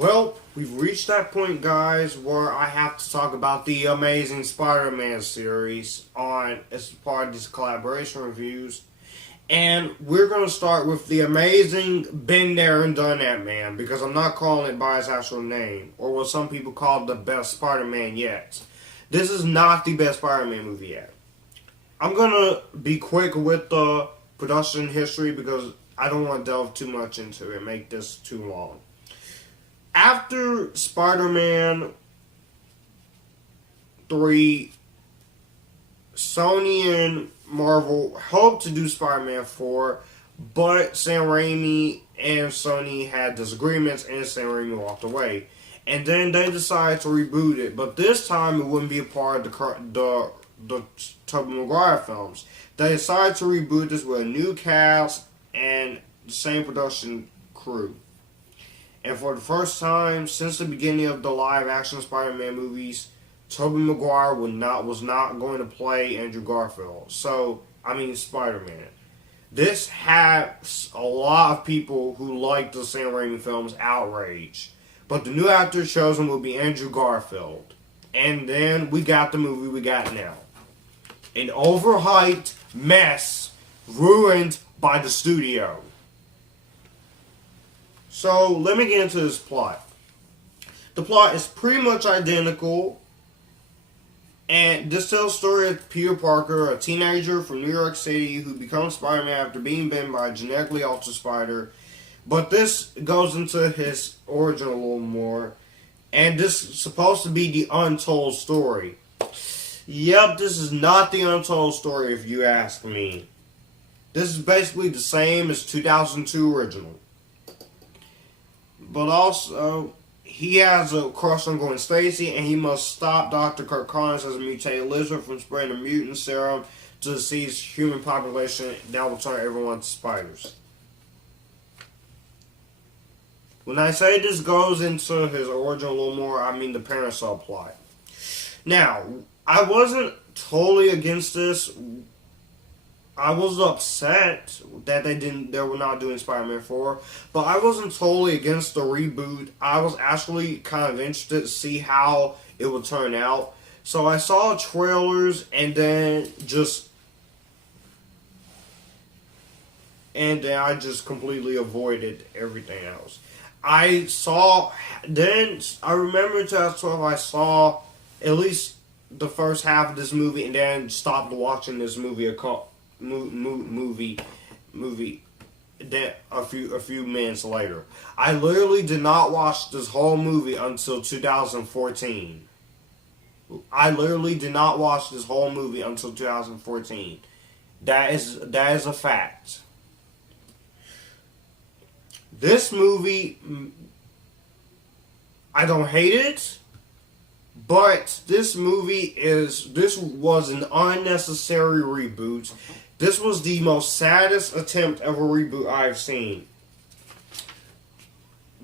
Well, we've reached that point, guys, where I have to talk about the Amazing Spider-Man series as part of these collaboration reviews. And we're going to start with the amazing Been There and Done That Man, because I'm not calling it by its actual name, or what some people call the best Spider-Man yet. This is not the best Spider-Man movie yet. I'm going to be quick with the production history because I don't want to delve too much into it, make this too long. After Spider-Man 3, Sony and Marvel hoped to do Spider-Man 4, but Sam Raimi and Sony had disagreements and Sam Raimi walked away. And then they decided to reboot it, but this time it wouldn't be a part of the Tobey Maguire films. They decided to reboot this with a new cast and the same production crew. And for the first time since the beginning of the live-action Spider-Man movies, Tobey Maguire was not going to play Andrew Garfield. Spider-Man. This had a lot of people who liked the Sam Raimi films outraged. But the new actor chosen will be Andrew Garfield. And then we got the movie we got now. An overhyped mess ruined by the studio. So, let me get into this plot. The plot is pretty much identical. And this tells the story of Peter Parker, a teenager from New York City who becomes Spider-Man after being bitten by a genetically altered spider. But this goes into his origin a little more. And this is supposed to be the untold story. Yep, this is not the untold story if you ask me. This is basically the same as 2002 original. But also, he has a crush on Gwen Stacy, and he must stop Dr. Kirk Connors as a mutated lizard from spreading a mutant serum to the sea's human population that will turn everyone to spiders. When I say this goes into his origin a little more, I mean the parent subplot. Now, I wasn't totally against this. I was upset that they were not doing Spider-Man 4, but I wasn't totally against the reboot. I was actually kind of interested to see how it would turn out. So I saw trailers and then I just completely avoided everything else. I remember in 2012 I saw at least the first half of this movie and then stopped watching this movie a few minutes later. I literally did not watch this whole movie until 2014. I literally did not watch this whole movie until 2014. That is a fact. This movie, I don't hate it, but this was an unnecessary reboot. This was the most saddest attempt of a reboot I've seen.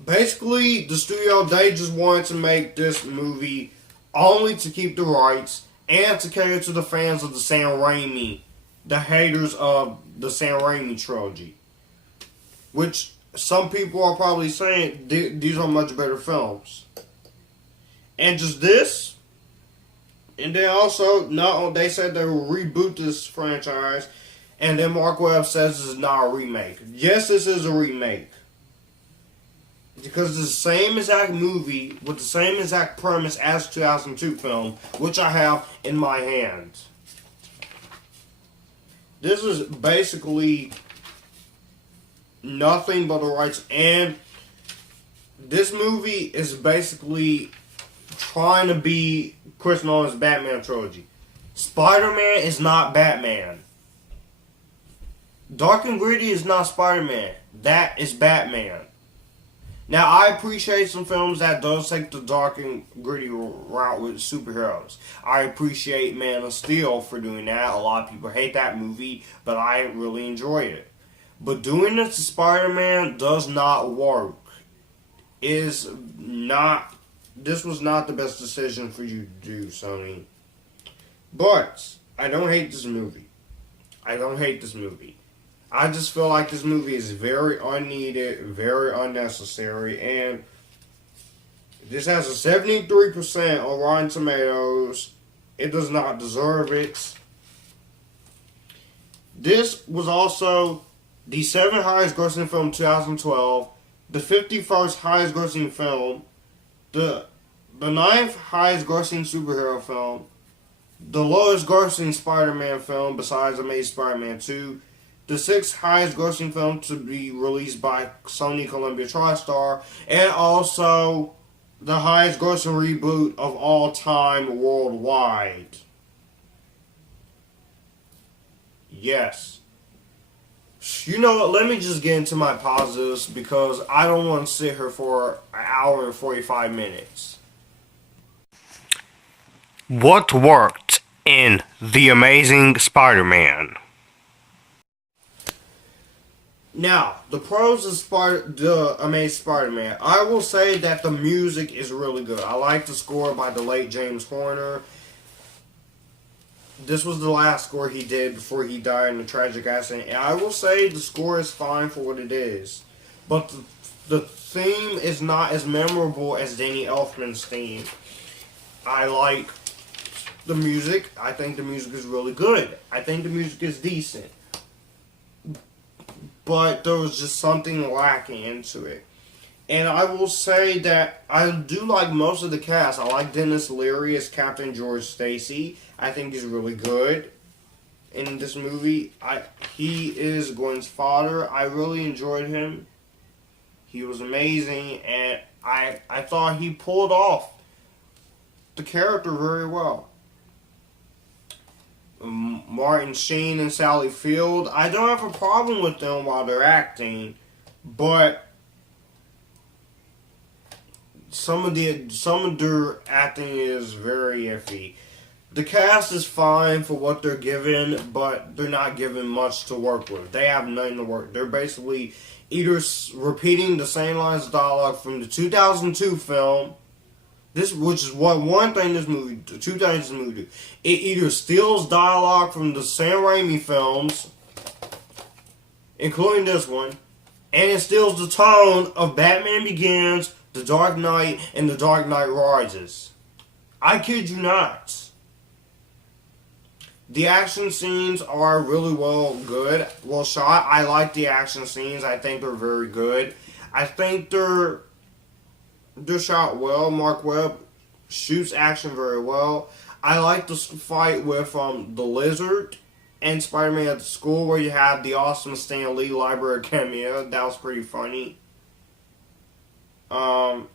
Basically, the studio, they just wanted to make this movie only to keep the rights and to cater to the fans of the Sam Raimi, the haters of the Sam Raimi trilogy. Which some people are probably saying these are much better films. And just this. And then also, they said they will reboot this franchise. And then Marc Webb says this is not a remake. Yes, this is a remake. Because it's the same exact movie with the same exact premise as 2002 film, which I have in my hand. This is basically nothing but the rights. And this movie is basically trying to be Chris Nolan's Batman trilogy. Spider-Man is not Batman. Dark and Gritty is not Spider-Man. That is Batman. Now, I appreciate some films that does take the dark and gritty route with superheroes. I appreciate Man of Steel for doing that. A lot of people hate that movie, but I really enjoy it. But doing this to Spider-Man does not work. This was not the best decision for you to do, Sony. But I don't hate this movie. I just feel like this movie is very unneeded, very unnecessary, and This has a 73% on Rotten Tomatoes. It does not deserve it. This was also the 7th highest grossing film 2012, the 51st highest grossing film, the 9th highest grossing superhero film, the lowest grossing Spider-Man film besides Amazing Spider-Man 2, the 6th highest grossing film to be released by Sony Columbia TriStar, and also the highest grossing reboot of all time worldwide. Yes. You know what, let me just get into my positives because I don't want to sit here for an hour and 45 minutes. What worked in The Amazing Spider-Man? Now, the pros of The Amazing Spider-Man. I will say that the music is really good. I like the score by the late James Horner. This was the last score he did before he died in a tragic accident. And I will say the score is fine for what it is. But the theme is not as memorable as Danny Elfman's theme. I like the music. I think the music is really good. I think the music is decent. But there was just something lacking into it. And I will say that I do like most of the cast. I like Denis Leary as Captain George Stacy. I think he's really good in this movie. He is Gwen's father. I really enjoyed him. He was amazing, and I thought he pulled off the character very well. Martin Sheen and Sally Field. I don't have a problem with them while they're acting, but some of their acting is very iffy. The cast is fine for what they're given, but they're not given much to work with. They have nothing to work. They're basically either repeating the same lines of dialogue from the 2002 film. Which is what two things this movie do. It either steals dialogue from the Sam Raimi films, including this one, and it steals the tone of Batman Begins, The Dark Knight, and The Dark Knight Rises. I kid you not. The action scenes are really well shot. I like the action scenes. I think they're very good. I think they're shot well. Marc Webb shoots action very well. I like the fight with the Lizard and Spider-Man at the school where you have the awesome Stan Lee library cameo. That was pretty funny. I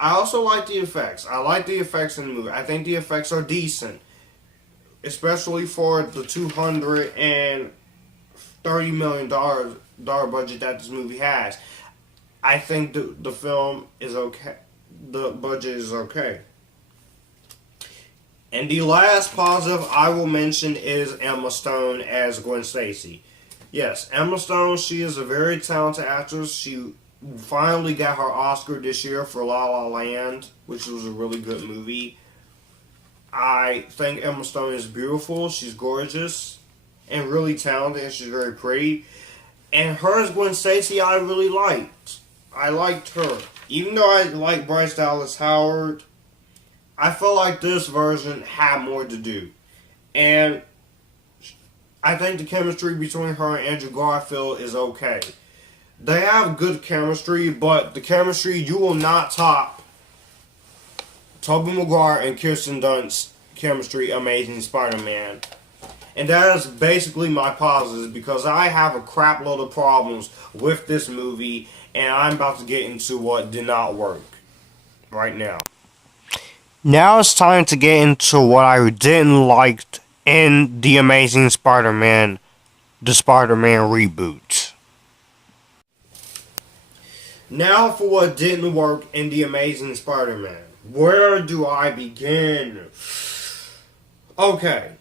also like the effects. I like the effects in the movie. I think the effects are decent, especially for the $230 million budget that this movie has. I think the film is okay. The budget is okay. And the last positive I will mention is Emma Stone as Gwen Stacy. Yes, Emma Stone, she is a very talented actress. She finally got her Oscar this year for La La Land, which was a really good movie. I think Emma Stone is beautiful. She's gorgeous and really talented, and she's very pretty. And her as Gwen Stacy, I really liked. I liked her. Even though I like Bryce Dallas Howard, I felt like this version had more to do. And I think the chemistry between her and Andrew Garfield is okay. They have good chemistry, but the chemistry, you will not top Tobey Maguire and Kirsten Dunst's chemistry, Amazing Spider-Man. And that is basically my positives, because I have a crap load of problems with this movie, and I'm about to get into what did not work right now. Now it's time to get into what I didn't like in The Amazing Spider-Man, the Spider-Man reboot. Now for what didn't work in The Amazing Spider-Man. Where do I begin? Okay.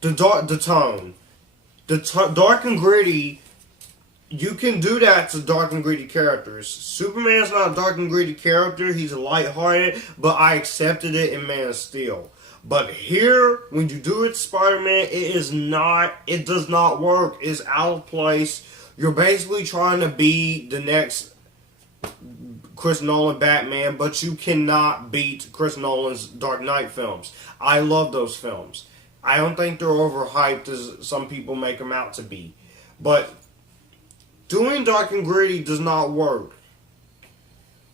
The tone. Dark and gritty, you can do that to dark and gritty characters. Superman's not a dark and gritty character. He's lighthearted, but I accepted it in Man of Steel. But here, when you do it to Spider-Man, it does not work. It's out of place. You're basically trying to be the next Chris Nolan Batman, but you cannot beat Chris Nolan's Dark Knight films. I love those films. I don't think they're overhyped as some people make them out to be. But doing dark and gritty does not work.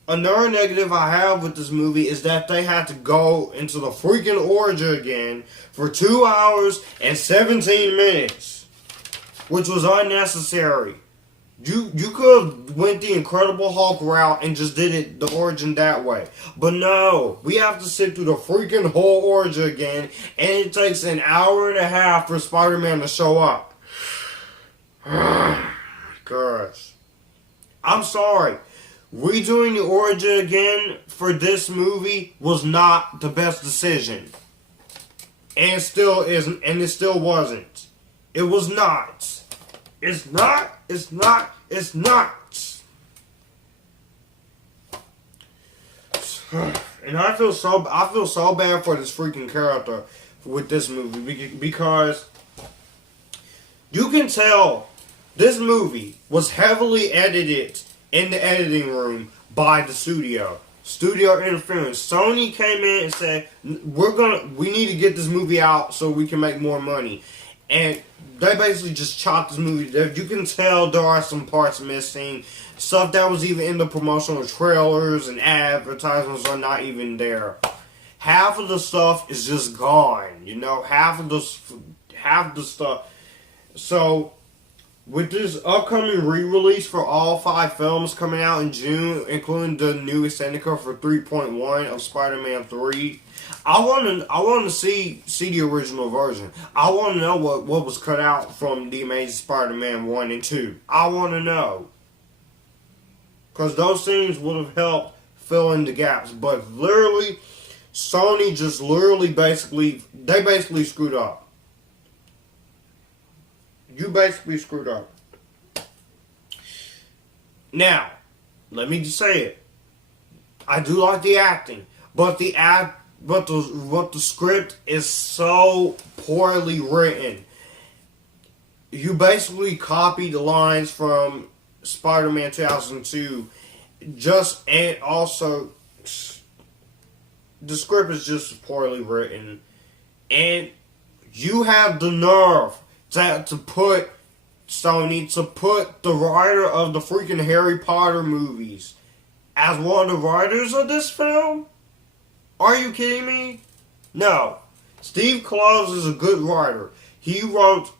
Another negative I have with this movie is that they had to go into the freaking origin again for 2 hours and 17 minutes, which was unnecessary. You could have went the Incredible Hulk route and just did it the origin that way. But no, we have to sit through the freaking whole origin again, and it takes an hour and a half for Spider-Man to show up. Gosh. I'm sorry. Redoing the origin again for this movie was not the best decision. And still isn't, and it still wasn't. It was not. It's not. And I feel so bad for this freaking character with this movie because you can tell this movie was heavily edited in the editing room by the studio. Studio Interference. Sony came in and said, we need to get this movie out so we can make more money. And they basically just chopped this movie. You can tell there are some parts missing. Stuff that was even in the promotional trailers and advertisements are not even there. Half of the stuff is just gone. You know, half the stuff. So, with this upcoming re-release for all 5 films coming out in June, including the new Extended for 3.1 of Spider-Man 3, I want to see the original version. I want to know what was cut out from The Amazing Spider-Man 1 and 2. I want to know. Because those scenes would have helped fill in the gaps. But literally, Sony just they basically screwed up. You basically screwed up. Now, let me just say it. I do like the acting, but the script is so poorly written. You basically copied the lines from Spider-Man 2002, and also the script is just poorly written, and you have the nerve to put the writer of the freaking Harry Potter movies as one of the writers of this film? Are you kidding me? No. Steve Kloves is a good writer. He wrote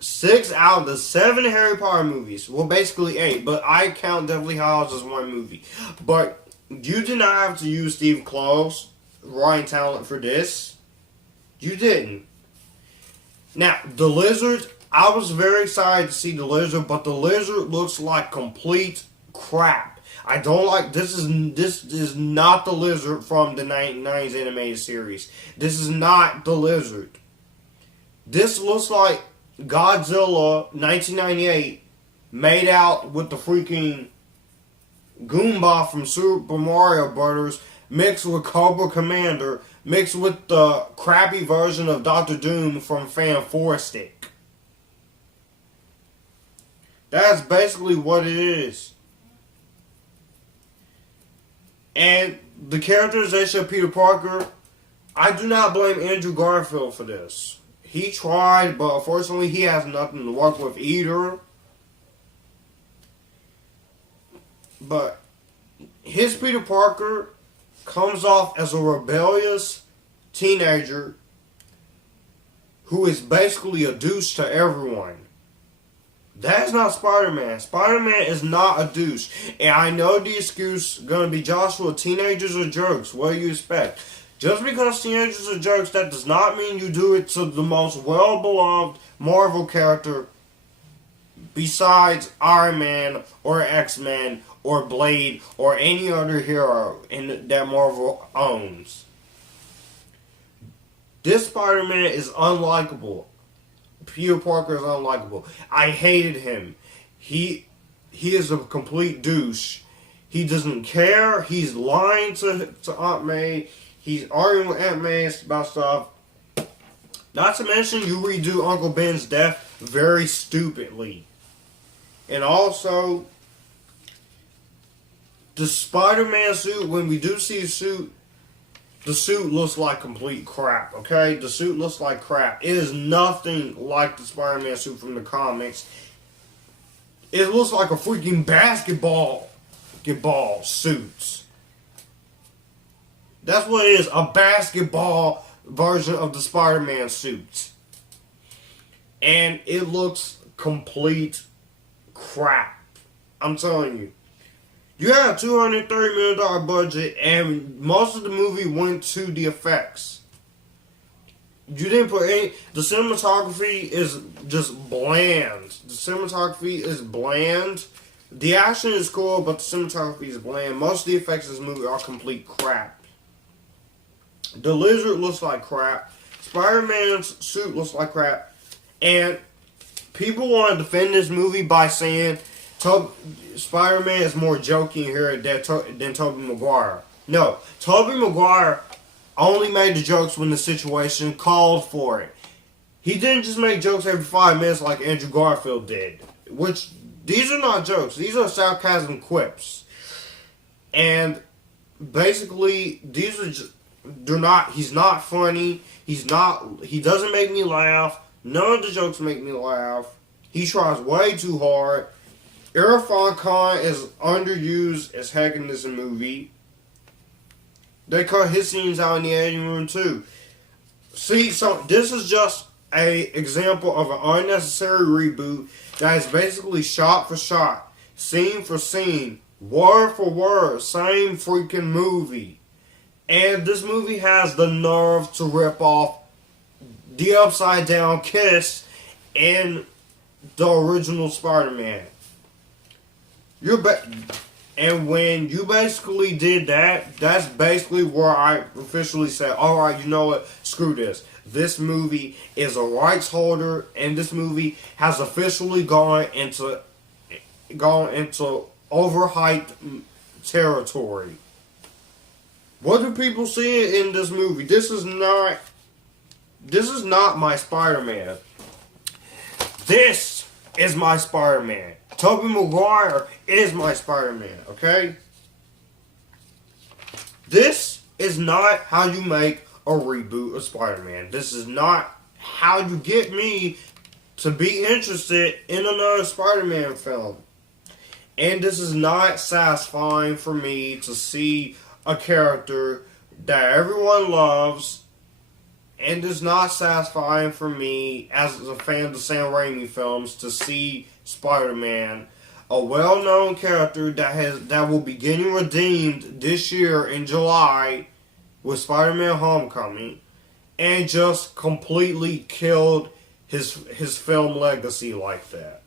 6 out of the 7 Harry Potter movies. Well, basically 8, but I count Deathly Hallows as one movie. But you did not have to use Steve Kloves' writing talent for this. You didn't. Now, the Lizard, I was very excited to see the Lizard, but the Lizard looks like complete crap. I don't like, this is not the Lizard from the 90s animated series. This is not the Lizard. This looks like Godzilla 1998 made out with the freaking Goomba from Super Mario Brothers mixed with Cobra Commander mixed with the crappy version of Doctor Doom from Fantastic. That's basically what it is. And the characterization of Peter Parker, I do not blame Andrew Garfield for this. He tried, but unfortunately he has nothing to work with either. But his Peter Parker comes off as a rebellious teenager who is basically a douche to everyone. That's not Spider-Man. Spider-Man is not a douche. And I know the excuse is going to be, Joshua, teenagers are jerks. What do you expect? Just because teenagers are jerks, that does not mean you do it to the most well-beloved Marvel character besides Iron Man or X-Men or Blade or any other hero that Marvel owns. This Spider-Man is unlikable. Peter Parker is unlikable. I hated him. He is a complete douche. He doesn't care. He's lying to Aunt May. He's arguing with Aunt May about stuff. Not to mention, you redo Uncle Ben's death very stupidly. And also, the Spider-Man suit, when we do see a suit, the suit looks like complete crap, okay? The suit looks like crap. It is nothing like the Spider-Man suit from the comics. It looks like a freaking basketball suit. That's what it is, a basketball version of the Spider-Man suit. And it looks complete crap. I'm telling you. You had a $230 million budget, and most of the movie went to the effects. You didn't put any... The cinematography is just bland. The cinematography is bland. The action is cool, but the cinematography is bland. Most of the effects in this movie are complete crap. The lizard looks like crap. Spider-Man's suit looks like crap. And people want to defend this movie by saying Spider-Man is more joking here than Tobey Maguire. No, Tobey Maguire only made the jokes when the situation called for it. He didn't just make jokes every 5 minutes like Andrew Garfield did. Which, these are not jokes. These are sarcasm quips. And basically, these are just... he's not funny. He doesn't make me laugh. None of the jokes make me laugh. He tries way too hard. Irrfan Khan is underused as heck in this movie. They cut his scenes out in the editing room too. See, so this is just an example of an unnecessary reboot that is basically shot for shot, scene for scene, word for word, same freaking movie. And this movie has the nerve to rip off the upside down kiss in the original Spider-Man. And when you basically did that, that's basically where I officially said, alright, you know what, screw this. This movie is a rights holder, and this movie has officially gone into overhyped territory. What do people see in this movie? This is not my Spider-Man. This is my Spider-Man. Tobey Maguire is my Spider-Man, okay? This is not how you make a reboot of Spider-Man. This is not how you get me to be interested in another Spider-Man film. And this is not satisfying for me to see a character that everyone loves, and it's not satisfying for me as a fan of the Sam Raimi films to see Spider-Man, a well-known character that will be getting redeemed this year in July with Spider-Man Homecoming, and just completely killed his film legacy like that,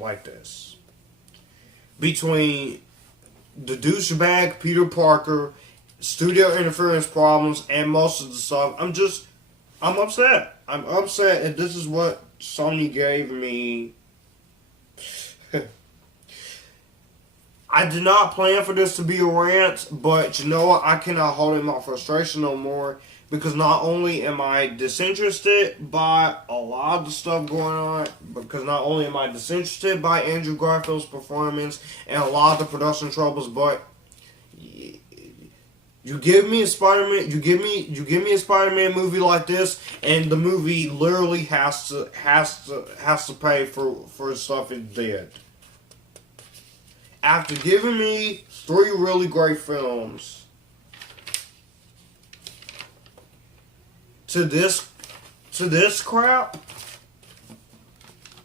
like this. Between the douchebag Peter Parker, studio interference problems, and most of the stuff, I'm upset. I'm upset, and this is what Sony gave me. I did not plan for this to be a rant, but you know what? I cannot hold in my frustration no more, because not only am I disinterested by a lot of the stuff going on, because not only am I disinterested by Andrew Garfield's performance and a lot of the production troubles, but you give me a Spider-Man, you give me a Spider-Man movie like this, and the movie literally has to pay for stuff it did. After giving me 3 really great films, to this crap,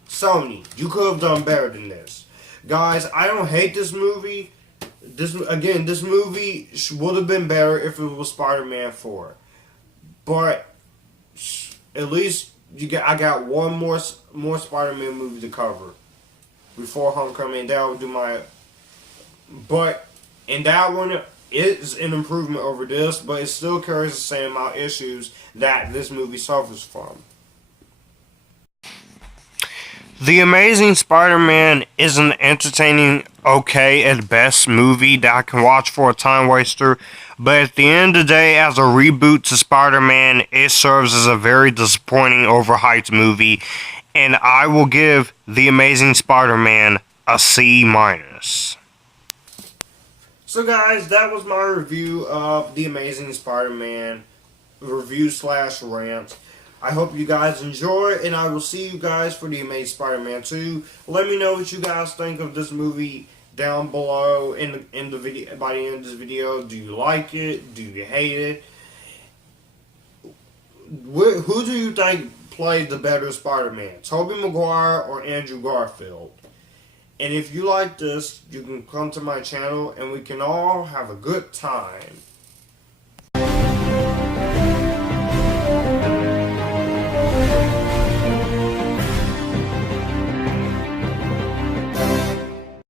Sony, you could have done better than this. Guys, I don't hate this movie. This movie would have been better if it was Spider-Man 4. But at least I got one more Spider-Man movie to cover before Homecoming. That would do my... But in that one, it is an improvement over this, but it still carries the same amount of issues that this movie suffers from. The Amazing Spider-Man is an entertaining, okay at best movie that I can watch for a time waster, but at the end of the day, as a reboot to Spider-Man, it serves as a very disappointing, overhyped movie, and I will give The Amazing Spider-Man a C-. So guys, that was my review of The Amazing Spider-Man review / rant. I hope you guys enjoy, and I will see you guys for The Amazing Spider-Man 2. Let me know what you guys think of this movie down below in the video. By the end of this video, do you like it? Do you hate it? Who do you think played the better Spider-Man, Tobey Maguire or Andrew Garfield? And if you like this, you can come to my channel and we can all have a good time.